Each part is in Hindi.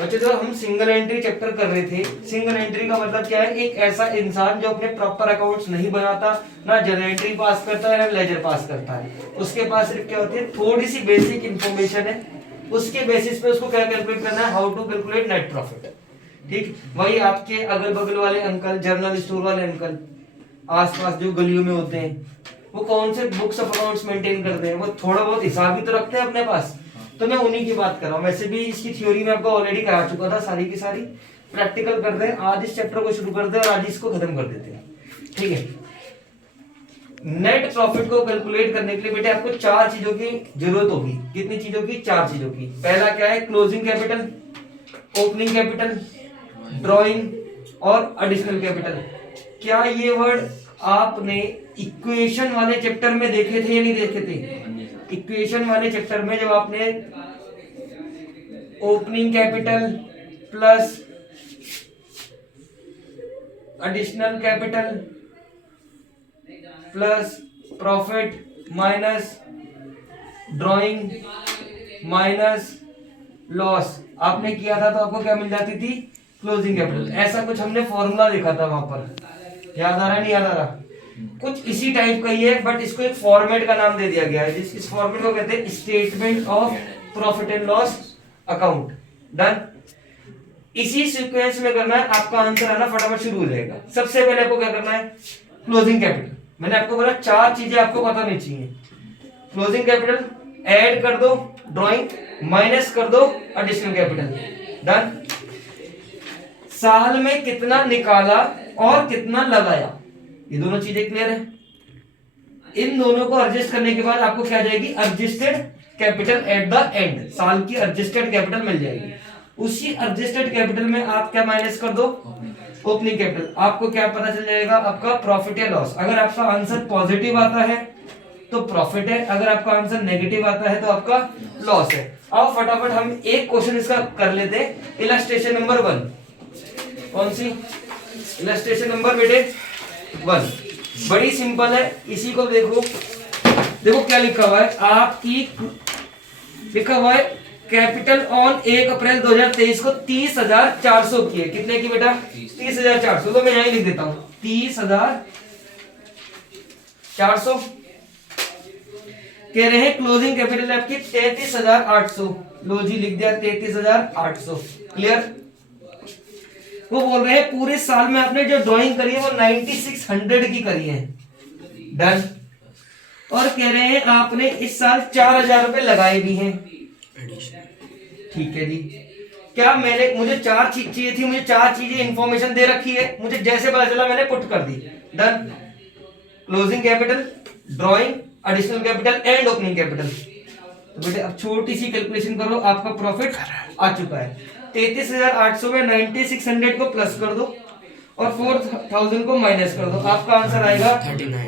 बच्चों जो हम सिंगल एंट्री चैप्टर कर रहे थे, सिंगल एंट्री का मतलब क्या है, एक ऐसा इंसान जो अपने प्रॉपर अकाउंट्स नहीं बनाता, ना जर्नल एंट्री पास करता है ना लेजर पास करता है, उसके पास सिर्फ क्या होती है, थोड़ी सी बेसिक इंफॉर्मेशन है, उसके बेसिस पे उसको क्या कैलकुलेट करना है, how to calculate net profit. ठीक, वही आपके अगल बगल वाले अंकल, जर्नल स्टोर वाले अंकल, आसपास जो गलियों में होते हैं, वो कौन से बुक्स ऑफ अकाउंट्स मेंटेन करते हैं, वो थोड़ा बहुत हिसाब भी तो रखते हैं अपने पास, तो मैं उन्हीं की बात कर रहा हूँ। वैसे भी इसकी थ्योरी में आपको ऑलरेडी करा चुका था, सारी की सारी प्रैक्टिकल करते हैं। आज इस चैप्टर को शुरू करते हैं और आज इसको खत्म कर देते हैं। ठीक है, नेट प्रॉफिट को कैलकुलेट करने के लिए बेटे आपको चार चीजों की जरूरत होगी। कितनी चीजों की? चार चीजों की। पहला क्या है? Closing capital, opening capital, drawing और एडिशनल कैपिटल। क्या ये वर्ड आपने इक्वेशन वाले चैप्टर में देखे थे या नहीं देखे थे? इक्वेशन वाले चैप्टर में जब आपने opening capital plus additional capital plus profit minus drawing minus loss आपने किया था, तो आपको क्या मिल जाती थी? Closing capital. ऐसा कुछ हमने फॉर्मूला देखा था वहां पर, याद आ रहा है नहीं याद आ रहा? कुछ इसी टाइप का ही है, बट इसको एक फॉर्मेट का नाम दे दिया गया है। इस फॉर्मेट को कहते हैं statement of profit and loss account. Done. इसी सीक्वेंस में करना है, आपका आंसर आना फटाफट शुरू हो जाएगा। सबसे पहले आपको क्या करना है? Closing capital. मैंने आपको बोला चार चीजें आपको पता नहीं चाहिए। क्लोजिंग कैपिटल ऐड कर दो, ड्राइंग माइनस कर दो, एडिशनल कैपिटल। डन। साल में कितना निकाला और कितना लगाया, ये दोनों चीजें क्लियर है। इन दोनों को एडजस्ट करने के बाद आपको क्या जाएगी? Adjusted capital at the end. साल की एडजस्टेड कैपिटल मिल जाएगी। उसी एडजस्टेड कैपिटल में आप क्या माइनस कर दो? Opening capital. आपको क्या पता चल जाएगा? आपका प्रॉफिट या लॉस। अगर आपका आंसर पॉजिटिव आता है तो प्रॉफिट है, अगर आपका आंसर नेगेटिव आता है तो आपका लॉस है। आओ फटाफट हम एक क्वेश्चन इसका कर लेते हैं। इलस्ट्रेशन नंबर 1 कौन सी? इलस्ट्रेशन नंबर बेटे 1 बड़ी सिंपल है। इसी को देखो, देखो क्या लिखा हुआ है आपकी, लिखा हुआ है कैपिटल ऑन 1 अप्रैल 2023 को 30,400 की है। कितने की बेटा? 30,400। तो मैं यहीं लिख देता हूं 30,400। कह रहे हैं क्लोजिंग कैपिटल आपकी 33,800। लो जी लिख दिया 33,800। क्लियर? वो बोल रहे हैं पूरे साल में आपने जो ड्राइंग करी है वो 9600 की करी है। डन। और कह रहे हैं आपने इस साल 4,000 रुपए लगाए भी हैं। ठीक है जी। क्या मुझे चार चीज चाहिए थी, मुझे चार चीजें इंफॉर्मेशन दे रखी है, मुझे जैसे पता चला मैंने पुट कर दी। Done. Closing capital, drawing, additional capital and opening capital. तो बेटे अब छोटी सी कैलकुलेशन करो, आपका प्रॉफिट आ चुका है 33,800 में 9600 को प्लस कर दो और 4000 को माइनस कर दो। आपका आंसर आएगा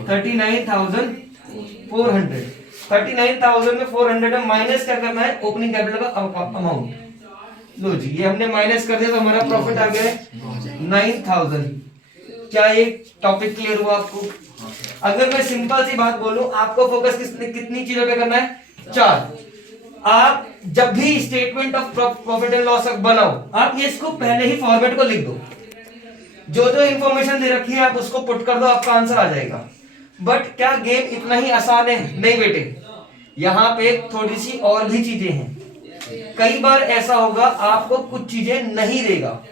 39,400। 39,000 में 400 में माइनस क्या करना है? ओपनिंग कैपिटल का अमाउंट। लो जी ये हमने माइनस कर दिया तो हमारा प्रॉफिट आ गया है 9,000। क्या ये टॉपिक क्लियर हुआ आपको? अगर मैं सिंपल सी बात बोलूं, आपको फोकस कितनी चीजों पे करना है? 4। आप जब भी statement of profit and loss बनाओ, आप ये इसको पहले ही फॉर्मेट को लिख दो, जो जो इंफॉर्मेशन दे रखी है आप उसको पुट कर दो, आपका आंसर आ जाएगा। बट क्या गेम इतना ही आसान है? नहीं बेटे, यहां पे थोड़ी सी और भी चीजें हैं। कई बार ऐसा होगा आपको कुछ चीजें नहीं देगा।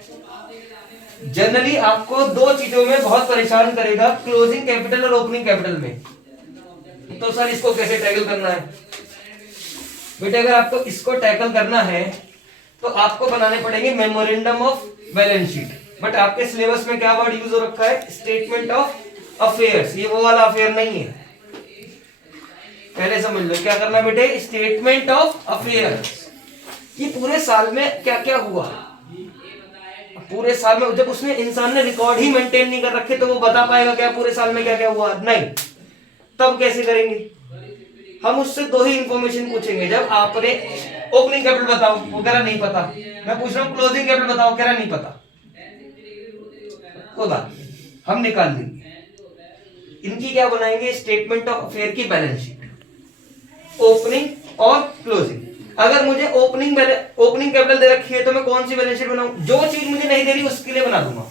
जनरली आपको दो चीजों में बहुत परेशान करेगा, क्लोजिंग कैपिटल और ओपनिंग कैपिटल में। तो सर इसको कैसे टैकल करना है? बेटे अगर आपको इसको टैकल करना है तो आपको बनाने पड़ेंगे memorandum of balance sheet. But आपके सिलेबस में क्या वर्ड यूज हो रखा है? Statement of affairs. ये वो वाला अफेयर नहीं है, पहले समझ लो क्या करना बेटे। स्टेटमेंट ऑफ अफेयर्स, ये पूरे साल में क्या क्या हुआ, पूरे साल में जब उसने इंसान ने रिकॉर्ड ही मेंटेन नहीं कर रखे तो वो बता पाएगा क्या पूरे साल में क्या क्या हुआ? नहीं। तब कैसे करेंगे? हम उससे दो ही इंफॉर्मेशन पूछेंगे। जब आपने ओपनिंग कैपिटल बताओ, वो कह रहा नहीं पता। मैं पूछ रहा हूं क्लोजिंग कैपिटल बताओ, कह रहा नहीं पता। कोई बात हम निकाल लेंगे। इनकी क्या बनाएंगे? स्टेटमेंट ऑफ अफेयर की बैलेंस शीट, ओपनिंग और क्लोजिंग। अगर मुझे ओपनिंग कैपिटल दे रखी है तो मैं कौन कौन सी बैलेंस शीट बनाऊं? जो चीज मुझे नहीं दे रही उसके लिए बना दूंगा।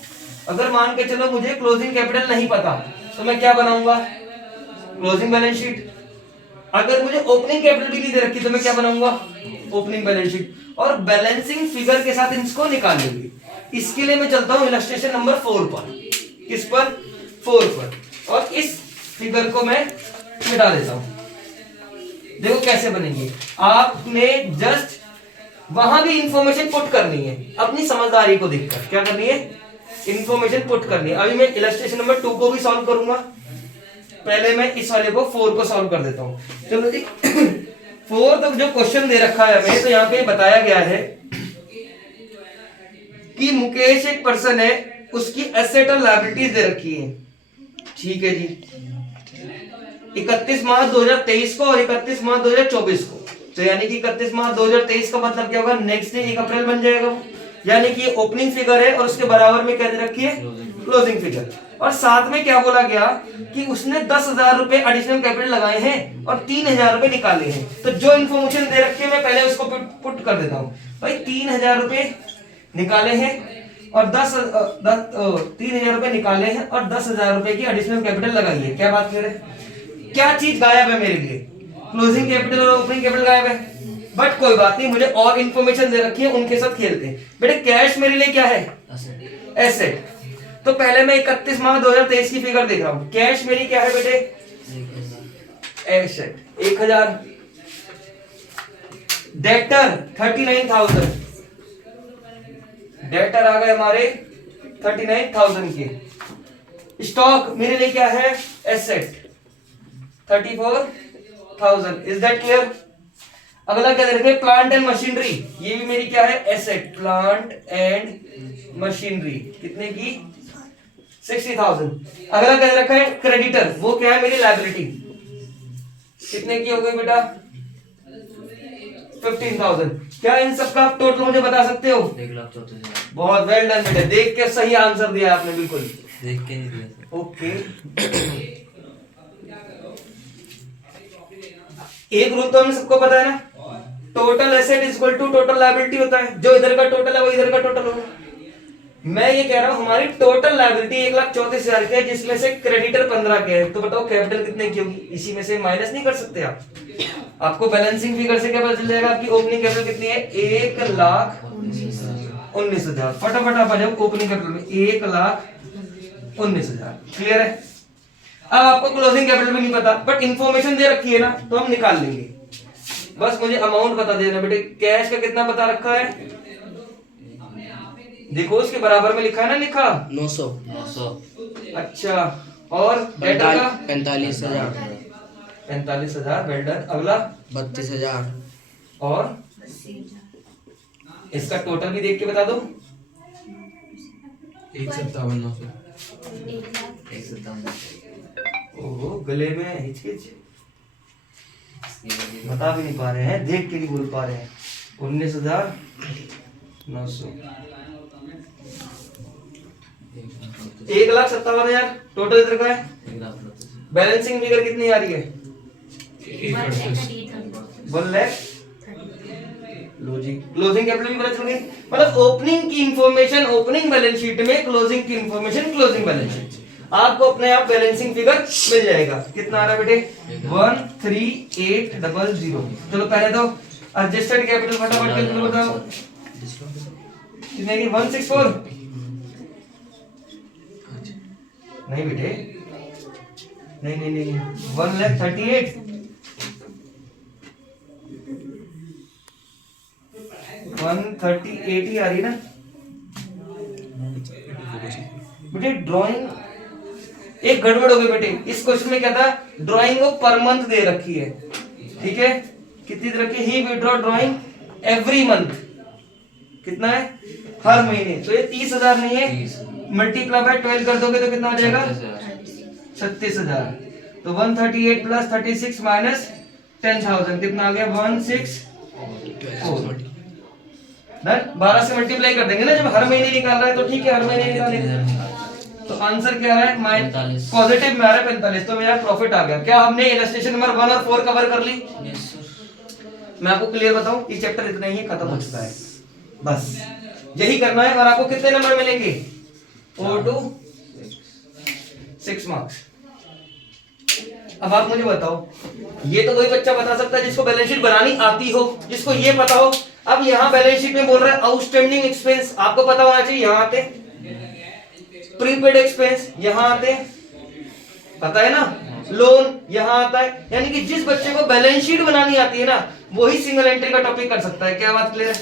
अगर मान के चलो मुझे क्लोजिंग कैपिटल नहीं पता तो मैं क्या बनाऊंगा? Closing balance sheet. अगर मुझे ओपनिंग कैपिटल भी नहीं दे रखी तो मैं क्या बनाऊंगा? Opening balance sheet. और बैलेंसिंग फिगर के साथ इसको निकालेंगे। इसके लिए मैं चलता हूं इलस्ट्रेशन नंबर 4 पर। किस पर? 4 पर। और इस फिगर को मैं मिटा देता हूं। देखो कैसे बनेंगे। आपने जस्ट वहां भी इंफॉर्मेशन पुट करनी है अपनी समझदारी को देखकर। क्या करनी है? इंफॉर्मेशन पुट करनी है। अभी मैं इलस्ट्रेशन नंबर 2 को भी सॉल्व करूंगा। पहले मैं इस वाले को 4 को सॉल्व कर देता हूं। चलो जी 4 तक जो क्वेश्चन दे रखा है हमें, तो यहाँ पे बताया गया है कि मुकेश एक पर्सन है, उसकी एसेट और लायबिलिटीज दे रखी है। ठीक है जी। 31 मार्च 2023 को और 31 मार्च 2024 को, तो यानी कि 31 मार्च 2023 का मतलब क्या होगा? नेक्स्ट डे 1 अप्रैल बन जाएगा वो। यानी कि ये ओपनिंग फिगर है और उसके बराबर में क्या दे रखी है? Closing figure. और साथ में क्या बोला गया कि उसने 10,000 रुपए एडिशनल कैपिटल लगाए हैं और 3,000 रुपए निकाले हैं। तो जो इन्फॉर्मेशन दे रखी है मैं पहले उसको पुट कर देता हूं। भाई 3,000 रुपए निकाले हैं और 3,000 रुपए निकाले हैं और 10,000 रुपए की एडिशनल कैपिटल लगाई है। क्या बात कर रहे हैं? क्या चीज गायब है मेरे लिए? क्लोजिंग कैपिटल और ओपनिंग कैपिटल गायब है। बट कोई बात नहीं, मुझे और इन्फॉर्मेशन दे रखी है, उनके साथ खेलते हैं। बेटे कैश मेरे लिए क्या है? एसेट। तो पहले मैं 31 मार्च 2023 की फिगर देख रहा हूं। कैश मेरी क्या है बेटे? एसेट 1,000। डेटर 39,000। डेटर आ गए हमारे 39,000 के। स्टॉक मेरे लिए क्या है? एसेट 34,000। Is that clear? अगला क्या दे रखे? Plant and machinery. ये भी मेरी क्या है? एसेट। प्लांट एंड मशीनरी कितने की? 60,000। अगला क्या दे रखा है? क्रेडिटर। वो क्या है? मेरी लायबिलिटी। कितने की हो गई बेटा? 15,000। क्या इन सबका आप टोटल मुझे बता सकते हो? 1,34,000। बहुत वेल डन बेटे, देख के सही आंसर दिया आपने। बिल्कुल देख के नहीं दिया। ओके। एक रूल तो हमें सबको पता है ना, total asset is equal to total liability होता है। जो इधर का टोटल है वो इधर का टोटल होगा। मैं ये कह रहा हूं हमारी टोटल लायबिलिटी 1,34,000 की है, जिसमें से क्रेडिटर 15 के है। तो बताओ कैपिटल कितने की होगी? इसी में से माइनस नहीं कर सकते आप? आपको बैलेंसिंग फिगर से क्या पता चल जाएगा आपकी ओपनिंग कैपिटल कितनी है? 1,19,000। फटाफट आप आ जाओ ओपनिंग कैपिटल में 1,19,000। क्लियर है? अब आपको क्लोजिंग कैपिटल भी नहीं पता, बट इंफॉर्मेशन दे रखी है ना, तो हम निकाल लेंगे। बस मुझे अमाउंट बता देना बेटे। कैश का कितना बता रखा है? देखो उसके बराबर में लिखा है ना, लिखा 900। अच्छा। और डेटर का 45,000। 45,000। Well done. अगला 32,000। और इसका टोटल भी देख के बता दो। 1,57,900। 1,57,000। ओहो, गले में हिचकिच, बता भी नहीं पा रहे हैं, देख के नहीं बोल पा रहे हैं। 19,900। 1,57,000 टोटल इधर का है। 1,38,000। बैलेंसिंग फिगर कितनी आ रही है? 1 लाख। लो जी, क्लोजिंग कैपिटल भी पता चल गई। मतलब ओपनिंग की इंफॉर्मेशन ओपनिंग बैलेंस शीट में, क्लोजिंग की इंफॉर्मेशन क्लोजिंग बैलेंस शीट। आपको अपने आप बैलेंसिंग फिगर मिल जाएगा। कितना आ रहा है बेटे? 13800। चलो पहले तो एडजस्टेड कैपिटल फटाफट कैलकुलेट बताओ। कितने की? 164। नहीं बेटे, नहीं नहीं नहीं, 1,38,000। 138 ही आ रही है ना बेटे। ड्राइंग एक गड़बड़ हो गई बेटे। इस क्वेश्चन में क्या था? ड्राइंग को पर मंथ दे रखी है। ठीक है, कितनी दे रखी है? ही विड्रॉ ड्राइंग एवरी मंथ। कितना है? हर महीने। तो ये 30,000 नहीं है, मल्टीप्लाई बाय 12 कर दोगे तो कितना हो जाएगा? 36,000। तो 138 प्लस 36 माइनस 10,000 कितना आ गया? 164। 12 से मल्टीप्लाई कर देंगे ना, जब हर महीने निकाल रहा है तो ठीक है, हर महीने निकालेंगे। तो आंसर क्या है? पॉजिटिव में आ रहा है 45। तो मेरा प्रॉफिट आ गया। क्या हमने इलस्ट्रेशन नंबर 1 और 4 कवर कर ली? मैं आपको क्लियर बताऊं, ये चैप्टर इतना ही खत्म हो चुका है बस। यही करना है और आपको कितने नंबर मिलेंगे? 4 to 6 मार्क्स। अब आप मुझे बताओ, ये तो कोई बच्चा बता सकता है जिसको बैलेंस शीट बनानी आती हो, जिसको ये पता हो। अब यहाँ बैलेंस शीट में बोल रहा है आउटस्टैंडिंग एक्सपेंस, आपको पता होना चाहिए यहाँ आते, प्रीपेड एक्सपेंस यहाँ आते, पता है ना, लोन यहाँ आता है। यानी कि जिस बच्चे को बैलेंस शीट बनानी आती है ना, वही सिंगल एंट्री का टॉपिक कर सकता है। क्या बात क्लियर है?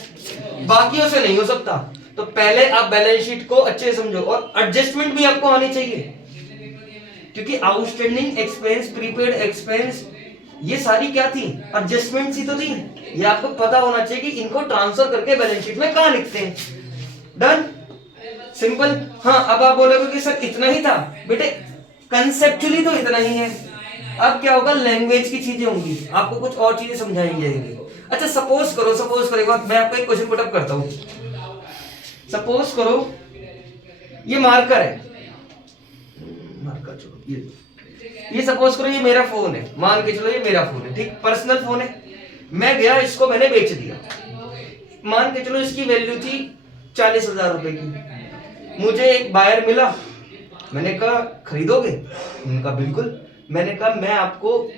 बाकियों से नहीं हो सकता। तो पहले आप बैलेंस शीट को अच्छे से समझो और एडजस्टमेंट भी आपको आनी चाहिए, क्योंकि आउटस्टैंडिंग एक्सपेंस, प्रीपेड एक्सपेंस, ये सारी क्या थी? एडजस्टमेंट्स ही तो थी। ये आपको पता होना चाहिए कि इनको ट्रांसफर करके बैलेंस शीट में कहां लिखते हैं। Done, simple. हाँ, अब आप बोलोगे कि सर इतना ही था। बेटे कंसेप्चुअली तो इतना ही है। अब क्या होगा, लैंग्वेज की चीजें होंगी, आपको कुछ और चीजें समझाई जाएंगी। अच्छा सपोज करो एक बार मैं आपको एक क्वेश्चन पुट अप करता हूं। सपोज करो ये मार्कर है, मार्कर छोड़ो, ये सपोज करो ये मेरा फोन है, मान के चलो ये मेरा फोन है, ठीक, पर्सनल फोन है। मैं गया, इसको मैंने बेच दिया, मान के चलो इसकी वैल्यू थी 40,000 रुपए की। मुझे एक बायर मिला, मैंने कहा खरीदोगे? उन्होंने कहा बिल्कुल। मैंने कहा मैं आपको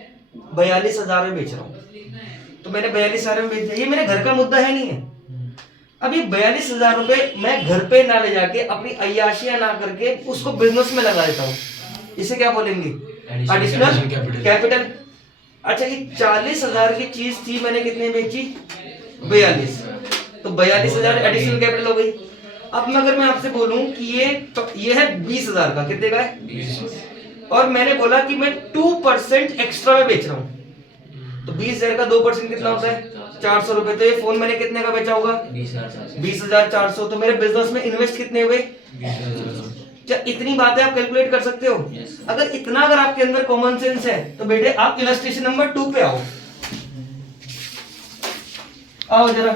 42,000 में बेच रहा हूँ। तो मैंने 42,000 में बेच दिया। ये मेरे घर का मुद्दा है नहीं है। अब ये 42,000 रुपए मैं घर पे ना ले जाके अपनी अय्याशियां ना करके उसको बिजनेस में लगा देता हूँ, इसे क्या बोलेंगे? Additional capital. अच्छा ये 40,000 की चीज थी, मैंने कितने बेची? 42। तो 42,000 एडिशनल कैपिटल हो गई। अब अगर मैं आपसे बोलूं कि ये है 20,000 का, कितने का है? 20। और मैंने बोला कि मैं 2% एक्स्ट्रा में बेच रहा हूँ, तो 20,000 का 2% कितना होता है? 400 रुपए। तो ये फोन मैंने कितने का बेचा होगा? 20,400। तो मेरे बिजनेस में इन्वेस्ट कितने हुए? 20,000। क्या इतनी बातें आप कैलकुलेट कर सकते हो? अगर आपके अंदर कॉमन सेंस है तो बेटे आप इलस्ट्रेशन नंबर 2 पे आओ जरा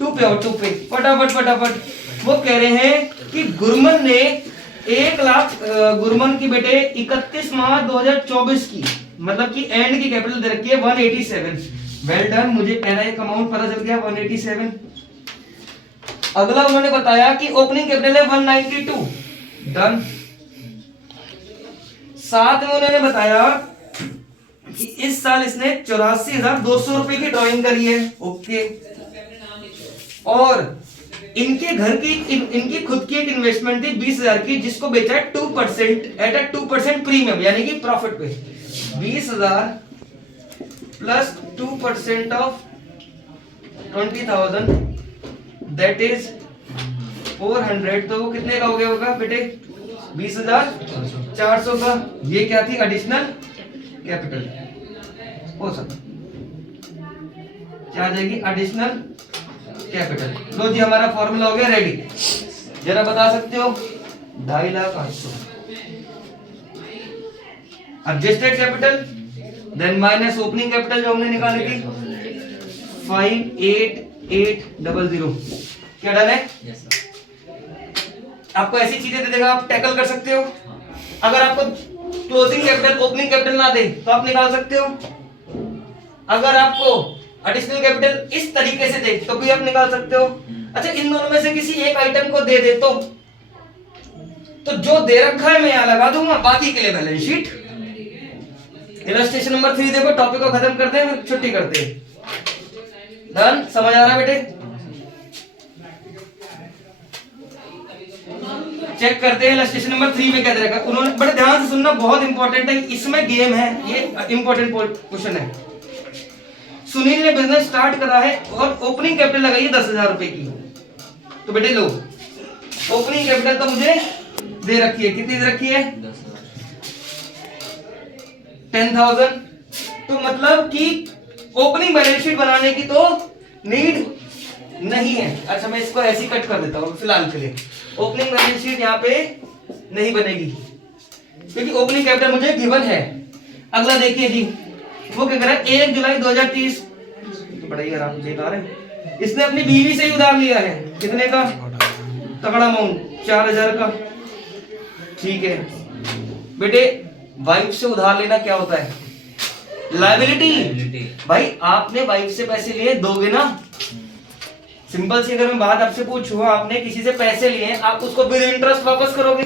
2 पे आओ, 2 पे फटाफट। वो कह रहे हैं कि गुरमन ने 1 लाख, गुरमन की बेटे 31 मार्च 2024 की, मतलब कि एंड की कैपिटल दे रखी है 187। वेल डन, मुझे पहला एक अमाउंट पता चल गया 187। अगला उन्होंने बताया कि ओपनिंग कैपिटल है 192। डन। साथ में उन्होंने बताया कि इस साल इसने 84,200 रुपए की ड्राइंग करी है। ओके। और इनके घर की इनकी खुद की एक इन्वेस्टमेंट थी 20,000 की, जिसको बेचा है 2% एट अ 2% प्रीमियम, यानी कि प्रॉफिट पे। 20,000 प्लस 2% ऑफ 20,000 दैट इज 400। तो वो कितने का हो गया होगा बेटे? 20,400 का। ये क्या थी? Additional capital. हो सकता क्या आ जाएगी? Additional capital. लो जी, हमारा फॉर्मूला हो गया रेडी। जरा बता सकते हो? 2,50,800 adjusted capital, then minus opening capital जो हमने निकाली थी 5,8,800। क्या डन है? आपको ऐसी चीजें दे देगा, आप टैकल कर सकते हो। अगर आपको क्लोजिंग कैपिटल, ओपनिंग कैपिटल ना दे तो आप निकाल सकते हो। अगर आपको एडिशनल कैपिटल इस तरीके से दे तो भी आप निकाल सकते हो। अच्छा, इन दोनों में से किसी एक आइटम को दे तो जो दे रखा है मैं यहां लगा दूंगा, बाकी के लिए बैलेंस शीट। इलस्ट्रेशन नंबर 3 देखो, टॉपिक को खत्म करते हैं, छुट्टी करते हैं। डन, समझ आ रहा है बेटे? चेक करते हैं इलस्ट्रेशन नंबर 3 में क्या दे रखा है उन्होंने। बड़े ध्यान से सुनना, बहुत इंपॉर्टेंट है, इसमें गेम है, ये इंपॉर्टेंट क्वेश्चन है। सुनील ने बिजनेस स्टार्ट करा है और ओपनिंग कैपिटल लगाई है 10,000 रुपए की। तो बेटे लो, ओपनिंग कैपिटल तो मुझे दे रखी है, कितनी दे रखी है? 10,000। तो मतलब कि ओपनिंग बैलेंस शीट बनाने की तो नीड नहीं है। अच्छा, मैं इसको ऐसे ही कट कर देता हूं फिलहाल के लिए। ओपनिंग बैलेंस शीट यहाँ पे नहीं बनेगी क्योंकि ओपनिंग कैपिटल मुझे गिवन है। अगला देखिए जी, वो क्या कर रहा है? 1 जुलाई 2030, तो बड़ा ही आराम बेकार है। इसने अपनी बीवी से ही उधार लिया है, कितने का? तगड़ा अमाउंट, 4,000 का। ठीक है बेटे, वाइफ से उधार लेना क्या होता है? लायबिलिटी। भाई आपने वाइफ से पैसे लिए, दोगे ना? सिंपल सी अगर मैं बात आपसे पूछूं, आपने किसी से पैसे लिए हैं, आप उसको विद इंटरेस्ट वापस करोगे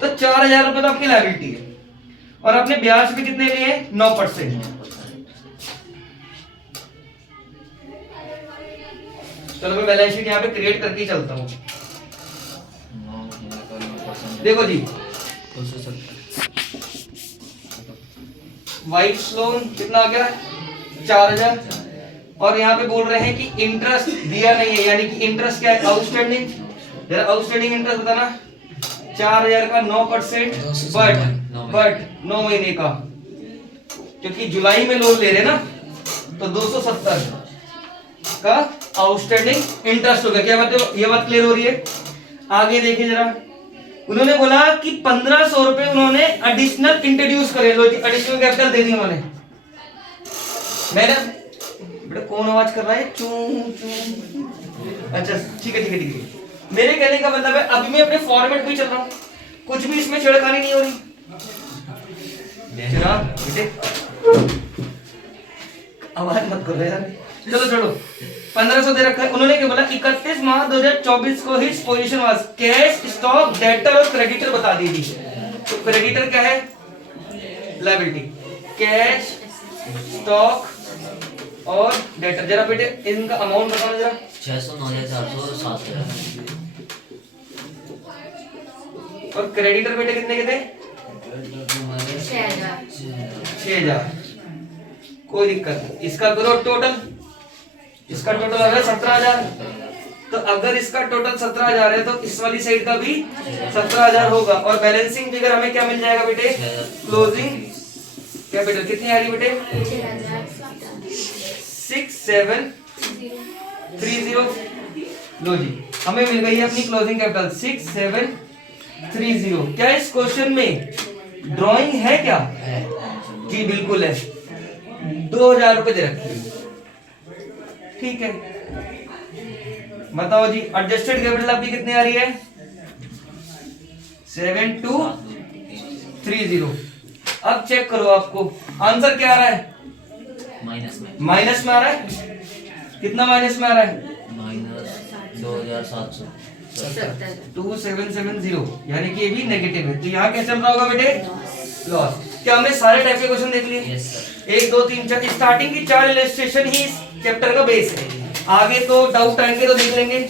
तो 4,000 रुपए तो आपकी लायबिलिटी है, और आपने ब्याज भी कितने लिए हैं? 9%। चलो मैं बैलेंस शीट यहाँ पे क्रिएट करके ही चलता हूँ। 9 महीने का 9%। देखो जी, 270। वाइट लोन कितना आ गया? 4,000। और यहाँ पे बोल रहे हैं कि इंटरेस्ट दिया नहीं है, यानी कि इंटरेस्ट क्या है? आउटस्टैंडिंग। जरा आउटस्टैंडिंग इंटरेस्ट बताना। 4,000 का 9%, बट 9 महीने का, क्योंकि जुलाई में लोन ले रहे ना, तो 270 का आउटस्टैंडिंग इंटरेस्ट हो गया। क्या बात, ये बात क्लियर हो रही है? आगे देखिए जरा, उन्होंने बोला कि 1,500 रुपए उन्होंने एडिशनल इंट्रोड्यूस करे, लो एडिशनल कैपिटल दे दी उन्होंने। मैंने बेटा कौन आवाज कर रहा है? चू चू। अच्छा ठीक है ठीक है ठीक है। मेरे कहने का मतलब है अभी मैं अपने फॉर्मेट पे चल रहा हूँ, कुछ भी इसमें छेड़खानी नहीं हो रही। जरा बेटे आवाज मत करो यार। चलो छोड़ो, 1,500 दे रखा है उन्होंने। क्या बोला? 31 मार्च 2024 को his position was cash, stock, debtor और क्रेडिटर बता दीजिए। तो क्रेडिटर क्या है? लायबिलिटी। कैश, स्टॉक और डेटर। जरा बेटे इनका अमाउंट बताना जरा। 600, 9,400, 7,000। और क्रेडिटर बेटे कितने के थे? 6,000। 6,000। कोई दिक्कत नहीं, इसका करो टोटल। इसका टोटल आ गया 17,000। तो अगर इसका टोटल 17,000 है तो इस वाली साइड का भी 17,000 होगा। और बैलेंसिंग फिगर हमें क्या मिल जाएगा बेटे? क्लोजिंग कैपिटल कितनी आ रही बेटे? 6730। लो जी, हमें मिल गई है अपनी क्लोजिंग कैपिटल 6730। क्या इस क्वेश्चन में ड्राइंग है क्या? जी बिल्कुल है। 2,000 रुपए दे रखी है, ठीक है। बताओ जी, एडजस्टेड कैपिटल आपकी कितनी आ रही है? 7230। अब चेक करो, आपको आंसर क्या आ रहा है? माइनस में माइनस में आ रहा है। कितना माइनस में आ रहा है? -2,700। 2770, यानी कि ये भी नेगेटिव है। तो यहाँ क्या चल रहा होगा बेटे? लॉस। क्या हमने सारे टाइप के क्वेश्चन देख लिए? Yes sir. 1 2 3 4 स्टार्टिंग की 4 इलस्ट्रेशन ही इस चैप्टर का बेस है। आगे तो डाउट आएंगे तो देख लेंगे।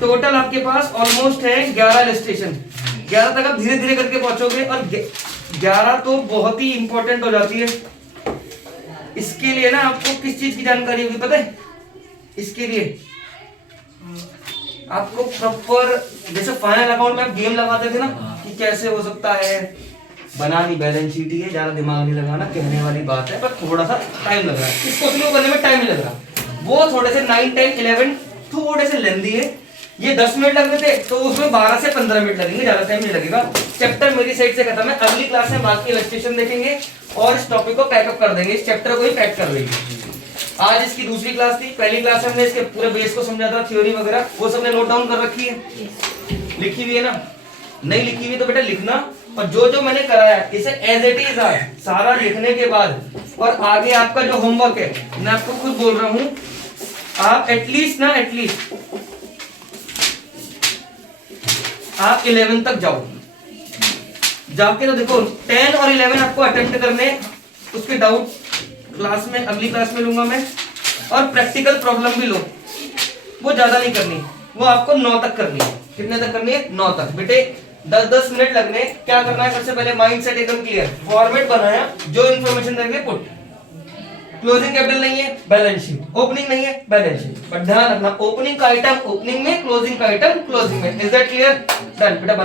टोटल आपके पास ऑलमोस्ट है 11 इलस्ट्रेशन। 11 तक आप धीरे धीरे करके पहुंचोगे, और 11 तो बहुत ही इंपॉर्टेंट हो जाती है। इसके लिए ना आपको किस चीज की जानकारी होगी पता है? इसके लिए आपको प्रॉपर, जैसे फाइनल अकाउंट में आप गेम लगाते थे ना कि कैसे हो सकता है, बनानी बैलेंस शीट ही है, ज्यादा दिमाग नहीं लगाना, कहने वाली बात है, पर थोड़ा सा टाइम लग रहा है। इस क्वेश्चन को करने में टाइम नहीं लग रहा, वो थोड़े से 9, 10, 11 थोड़े से लेंदी है। ये 10 मिनट लग रहे थे तो उसमें 12 से 15 मिनट लगेंगे, ज्यादा टाइम नहीं लगेगा। चैप्टर मेरी साइड से खत्म है। अगली क्लास में बाकी इलस्ट्रेशन देखेंगे और इस टॉपिक को पैकअप कर देंगे, इस चैप्टर को ही पैक कर देंगे। आज इसकी दूसरी क्लास थी। पहली क्लास में हमने इसके पूरे बेस को समझा था, थ्योरी वगैरह वो सबने नोट डाउन कर रखी है, लिखी हुई है ना? नहीं लिखी हुई तो बेटा लिखना, और जो जो मैंने कराया इसे एज इट इज आज सारा लिखने के बाद, और आगे आपका जो होमवर्क है मैं आपको खुद बोल रहा हूं, आप एटलीस्ट आप 11 तक जाओ, जाके तो देखो 10 और 11 आपको अटेम्प्ट करने, उसके डाउट क्लास में, अगली क्लास में लूंगा मैं। और प्रैक्टिकल प्रॉब्लम भी लो, वो ज्यादा नहीं करनी, वो आपको 9 तक करनी है। कितने तक करनी है? 9 तक। बेटे 10-10 मिनट लगने। क्या करना है? सबसे पहले माइंड सेट एकदम क्लियर, फॉर्मेट बनाया, जो इन्फॉर्मेशन देंगे पुट। क्लोजिंग कैपिटल नहीं है, बैलेंस शीट। ओपनिंग नहीं है, बैलेंस शीट। बट ध्यान रखना, ओपनिंग का आइटम ओपनिंग में, क्लोजिंग का आइटम क्लोजिंग में। Is that clear? डन बेटा, बंद।